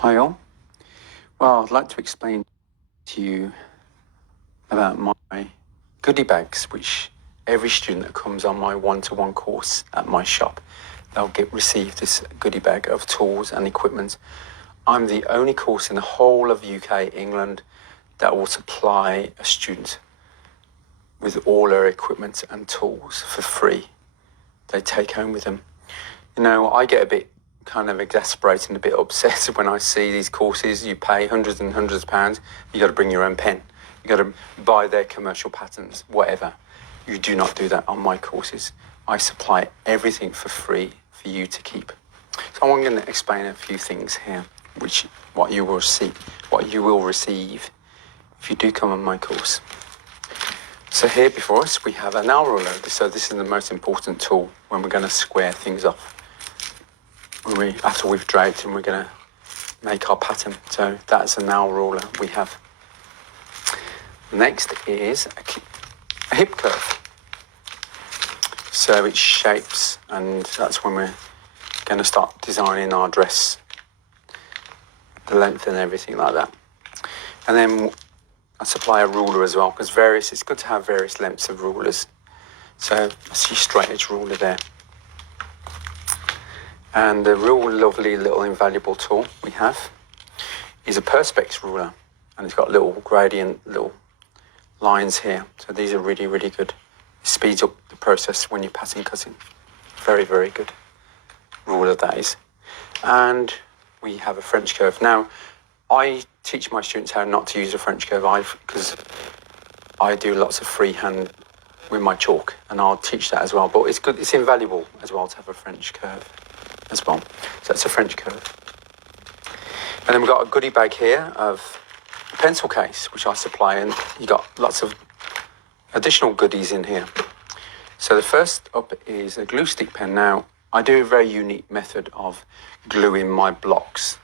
Hi all. Well, I'd like to explain to you about my goodie bags, which every student that comes on my one-to-one course at my shop, they'll receive this goodie bag of tools and equipment. I'm the only course in the whole of UK, England, that will supply a student with all their equipment and tools for free. They take home with them. You know, I get a bit kind of exasperated and a bit upset when I see these courses. You pay hundreds and hundreds of pounds, you got to bring your own pen, you got to buy their commercial patterns, whatever. You do not do that on my courses. I supply everything for free for you to keep. So I'm going to explain a few things here, what you will receive if you do come on my course. So here before us we have a nail ruler. So this is the most important tool when we're going to square things off. After we've draped and we're going to make our pattern. So that's a nail ruler we have. Next is a hip curve. So it shapes, and that's when we're going to start designing our dress, the length and everything like that. And then I supply a ruler as well, because it's good to have various lengths of rulers. So that's your straight edge ruler there. And a real lovely little invaluable tool we have is a perspex ruler, and it's got little gradient, little lines here. So these are really, really good. It speeds up the process when you're pattern cutting. Very, very good ruler that is. And we have a French curve. Now, I teach my students how not to use a French curve because I do lots of freehand with my chalk, and I'll teach that as well. But it's good, it's invaluable as well to have a French curve as well. So that's a French curve. And then we've got a goodie bag here of a pencil case, which I supply, and you got lots of additional goodies in here. So the first up is a glue stick pen. Now, I do a very unique method of gluing my blocks.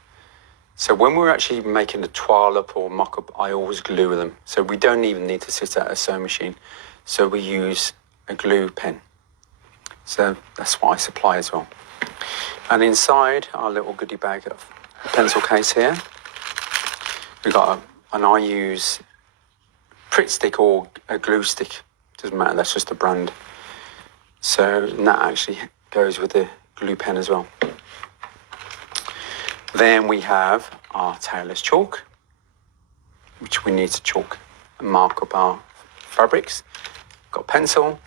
So when we're actually making a toile up or mock-up, I always glue them. So we don't even need to sit at a sewing machine. So we use a glue pen. So that's what I supply as well. And inside our little goodie bag of a pencil case here, I use Pritt stick or a glue stick. Doesn't matter, that's just a brand. So that actually goes with the glue pen as well. Then we have our tailor's chalk, which we need to chalk and mark up our fabrics. Got pencil.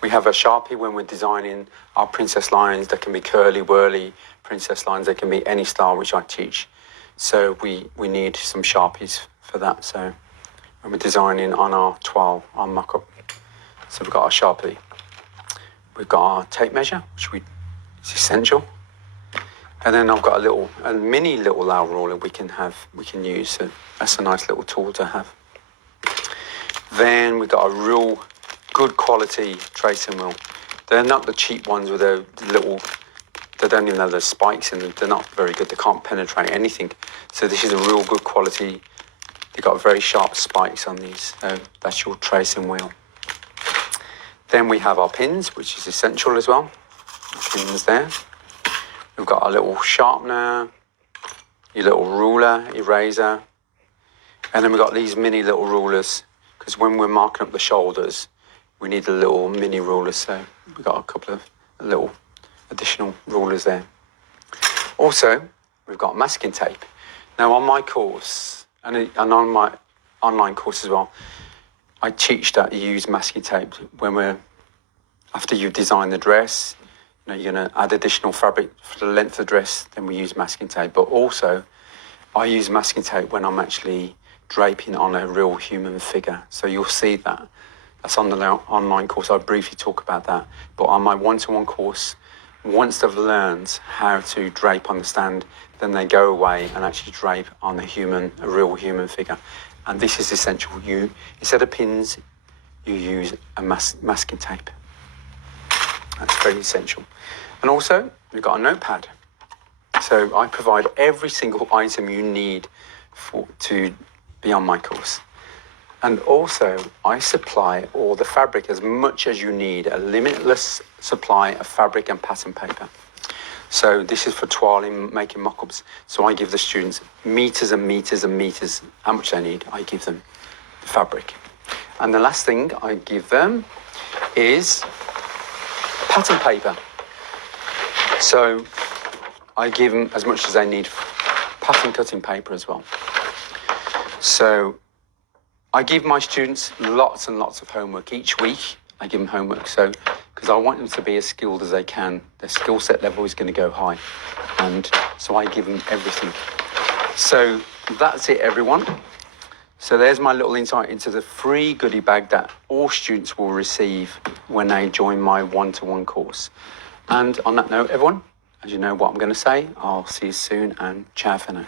We have a Sharpie when we're designing our princess lines. They can be curly, whirly princess lines. They can be any style which I teach. So we need some Sharpies for that. So when we're designing on our toile, our mock-up. So we've got our Sharpie. We've got our tape measure, which is essential. And then I've got a mini little nail ruler we can use. So that's a nice little tool to have. Then we've got a real good quality tracing wheel. They're not the cheap ones with the little, they don't even have the spikes in them. They're not very good. They can't penetrate anything. So this is a real good quality. They've got very sharp spikes on these. So that's your tracing wheel. Then we have our pins, which is essential as well. Pins there. We've got our little sharpener, your little ruler, eraser. And then we've got these mini little rulers, because when we're marking up the shoulders, we need a little mini ruler. So we've got a couple of little additional rulers there. Also, we've got masking tape. Now on my course, and on my online course as well, I teach that you use masking tape after you've designed the dress. You know, you're going to add additional fabric for the length of the dress, then we use masking tape. But also, I use masking tape when I'm actually draping on a real human figure. So you'll see that. That's on the online course. I briefly talk about that. But on my one-to-one course, once they've learned how to drape on the stand, then they go away and actually drape on a real human figure. And this is essential. Instead of pins, you use a masking tape. That's very essential. And also, we've got a notepad. So I provide every single item you need to be on my course. And also, I supply all the fabric as much as you need, a limitless supply of fabric and pattern paper. So this is for toiling, making mock-ups. So I give the students meters and meters and meters, how much they need, I give them the fabric. And the last thing I give them is pattern paper. So I give them as much as they need pattern cutting paper as well. So I give my students lots and lots of homework. Each week I give them homework, so because I want them to be as skilled as they can. Their skill set level is going to go high, and so I give them everything. So that's it, everyone. So there's my little insight into the free goodie bag that all students will receive when they join my one-to-one course. And on that note, everyone, as you know what I'm going to say, I'll see you soon, and ciao for now.